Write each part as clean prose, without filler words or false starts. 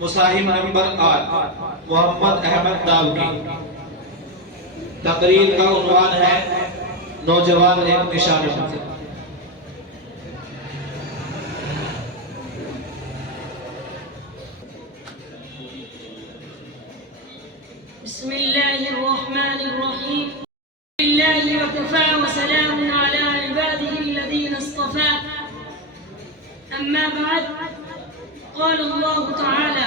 مصاحب number 8 محمد احمد داوودی۔ تقریر کا عنوان ہے نوجوان ایک نشان منزل۔ بسم اللہ الرحمن الرحیم للہ وکفا وسلام علی عباده الذین اصطفى اما بعد قال اللہ تعالی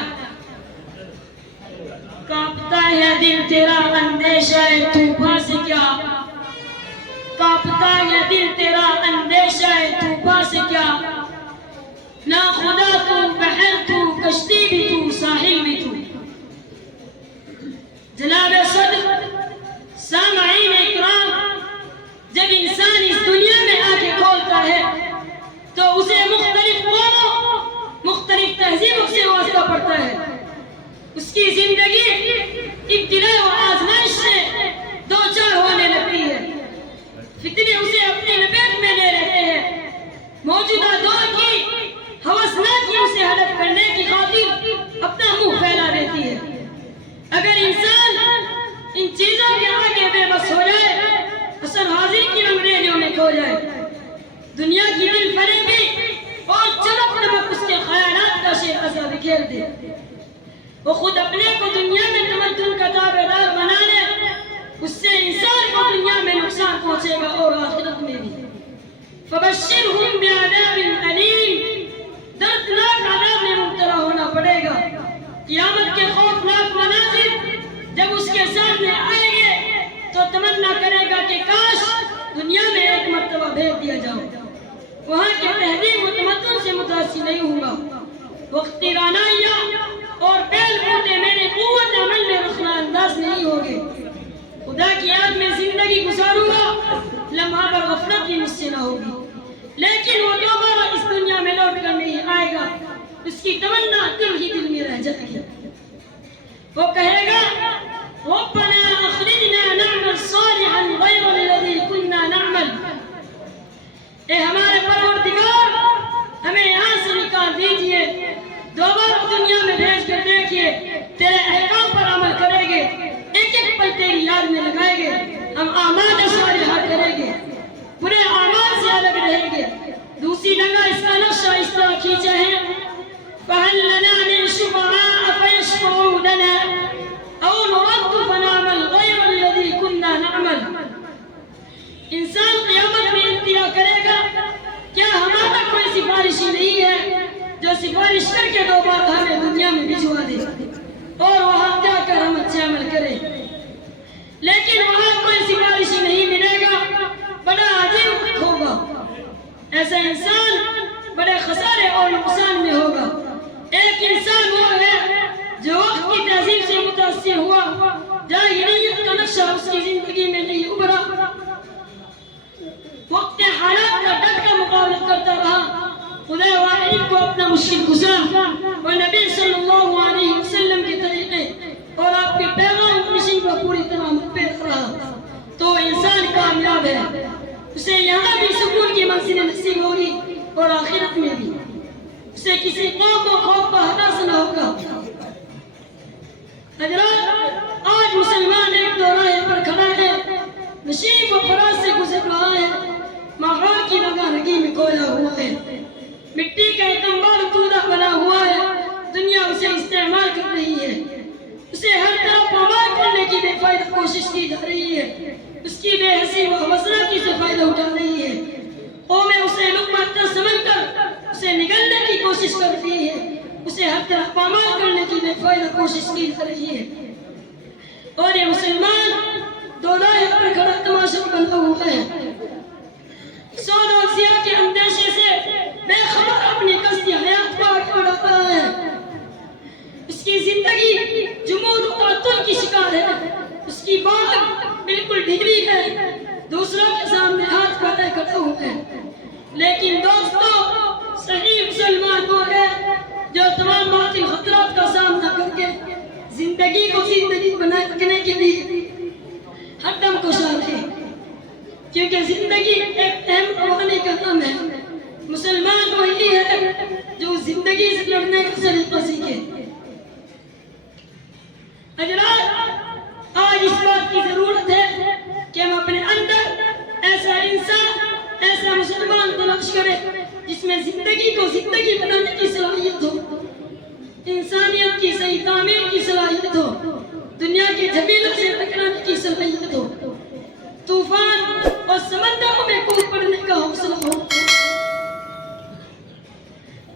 کانپتا ہے دل تیرا اندیشہ طوفان سے کیا، کانپتا ہے دل تیرا اندیشہ طوفان سے کیا، نہ خدا تو بحر تو کشتی بھی تو ساحل بھی تو۔ جناب صدر سامعین اکرام، جب انسان اس دنیا میں آ کے کھولتا ہے تو اسے مختلف قوموں مختلف تہذیبوں سے واسطہ پڑتا ہے۔ اس کی زندگی ابتلاء و آزمائش سے دو چار ہونے لگتی ہے، فتنے اسے اپنے لپیٹ میں لے رہتے ہیں، موجودہ دور کی ہوسناکیوں سے ہدف کرنے کی خاطر اپنا منہ پھیلا دیتی ہے۔ اگر انسان ان چیزوں کے آگے بے بس ہو جائے، اثر حاضر کی انگریزوں میں کھو جائے، دنیا کی دل فریبی اور چمک دمک اس کے خیالات کا شیرازہ بکھیر دے، وہ خود اپنے کو دنیا میں تمدن کا تابعدار بنا لے، اس سے انسان کو دنیا میں نقصان پہنچے گا اور آخرت میں بھی۔ فبشرہم بعذاب علیم، دردناک عذاب میں مبتلا ہونا پڑے گا۔ قیامت کے خوفناک مناظر جب اس کے سامنے آئیں گے تو تمنا کرے گا کہ کاش دنیا میں ایک مرتبہ بھیج دیا جاؤ، وہاں کے تہذیب و تمدن سے متاثر نہیں ہوں گا، وقتی رانائیاں اور بیل بوٹے میرے قوت عمل میں رخنا انداز نہیں ہوگے، خدا کی یاد میں زندگی گزاروں گا، لمحہ پر غفلت بھی مجھ سے نہ ہوگی، لیکن وہ دوبارہ اس دنیا میں لوٹ کر نہیں آئے گا، اس کی تمنا دل ہی دل میں رہ جائے گی۔ وہ کہے گا ربنا اخرجنا نعمل صالحا غیر الذی كنا نعمل، اے ہمارے پروردگار ہمیں یہاں سے نکال دیجئے، دوبارہ دنیا میں بھیج کر دیکھیے، تیرے احکام پر عمل کریں گے، ایک ایک پل تیری یاد میں لگائیں گے، ہم اعمال صالحہ کریں گے، برے اعمال سے الگ رہیں گے۔ دوسری جگہ اس کا نقشہ اس طرح کھینچا ہے فَهَلْ لَنَا مِن شُفَعَاءَ فَيَشْفَعُوا لَنَا أَوْ نُرَدُّ فَنَعْمَلْ غَيْرَ الَّذِي كُنَّا نَعْمَلْ۔ انسان قیامت میں انتہا کرے گا، کیا ہمارا کوئی سفارشی نہیں ہے جو سفارش کر کے دوبارہ ہمیں دنیا میں بھجوا دے اور وہاں جا کر ہم اچھے عمل کریں، لیکن وہاں کوئی سفارشی نہیں ملے گا، بڑا عجیب ہوگا، ایسا انسان بڑے خسارے اور نقصان میں ہوگا۔ ایک انسان وہ ہے جو وقت کی تہذیب سے متاثر ہوا، جاہلیت کا نقشہ اس کی زندگی میں نہیں ابھرا، وقت کے حالات کا ڈٹ کر مقابلت کرتا رہا، خدا واحد کو اپنا مشکل گزار اور نبی صلی اللہ علیہ وسلم کے طریقے اور آپ کے پیغام مشن کو پوری طرح متبع رہا تو انسان کامیاب ہے، اسے یہاں بھی سکون کی منزل نصیب ہوگی اور آخرت میں بھی، اسے کسی قوم و خوف کا ہتاش نہ ہوگا۔ حضرات، آج مسلمان ایک دوراہے پر کھڑا ہے، نشیب و فراز سے گزر رہا ہے، ماحول کی رنگا رنگی میں کھویا ہوا ہے، مٹی کا ایک انبار کودہ بنا ہوا ہے، دنیا اسے استعمال کر رہی ہے، اسے ہر طرف پامال کرنے کی بے فائدہ کوشش کی جا رہی ہے، اس کی بے حسی و حوصلہ کی سے فائدہ اٹھا رہی ہے، قومیں اسے لقمہ تر سمجھ کر اسے نگلنے کی کوشش کر رہی ہے، اسے ہر طرف پامال کرنے کی بے فائدہ کوشش کی جا رہی ہے، اور یہ مسلمان دو راہ پر کھڑا تماشا بنا ہوا ہے، سود و ضیاء کے اندیشے سے بے خبر اپنی قصدی حیات کو آگے بڑھا رہا ہے، اس کی زندگی جمود و تعطل کی شکار ہے، اس کی بات بالکل ڈھگری ہے، دوسروں کے سامنے ہاتھ پھیلائے کھڑا ہوا ہے، لیکن دوستو صحیح مسلمان وہ ہے جو تمام باطل خطرات کا سامنا کر کے زندگی کو زندگی بنائے رکھنے کے لیے ہر دم کوشاں ہے، کیونکہ زندگی ایک اہم قربانی کا نام ہے۔ مسلمان وہی ہے جو زندگی سے لڑنے کا سلیقہ سیکھے، کوشش کرے جس میں زندگی کو زندگی بنانے کی صلاحیت ہو، انسانیت کی صحیح تعمیر کی صلاحیت ہو، دنیا کے جھمیلوں سے ٹکرانے کی صلاحیت ہو، طوفان اور سمندروں میں کود پڑنے کا حوصلہ ہو،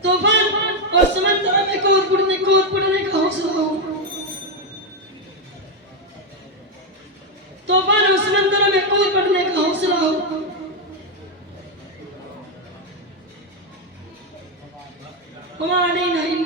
طوفان اور سمندروں میں کود پڑنے کا حوصلہ ہو، طوفان اور سمندروں میں کود پڑنے کا حوصلہ ہو۔ وما علینا الا